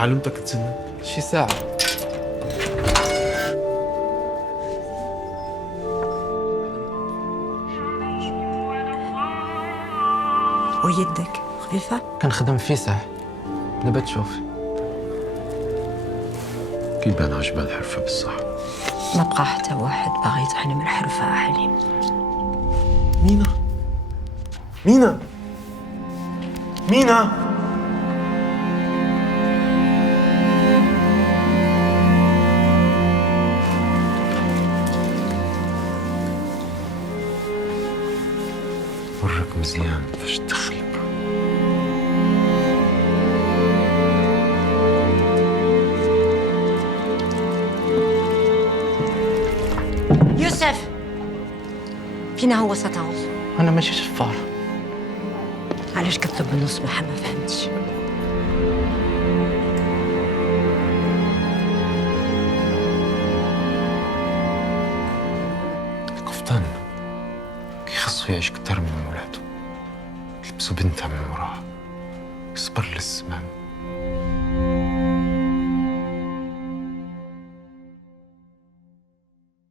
شحال انت كتسنى؟ شي ساعة. ويدك خفيفة؟ كنخدم في ساعة، دابا تشوف. كيبان عجبها الحرفة بصح. ما بقى حتى واحد باغي يطحني من الحرفة حليم. مينا مينا مينا ورك مزيان فاش تدخل. يوسف، فينا هو ستعود؟ أنا ماشي شفار. علاش كتطلب منه الصباح؟ ما فهمتش. القفطان كيخصو يعيش كتر من ولادو، تلبسو بنتها من وراها، يصبر للزمان.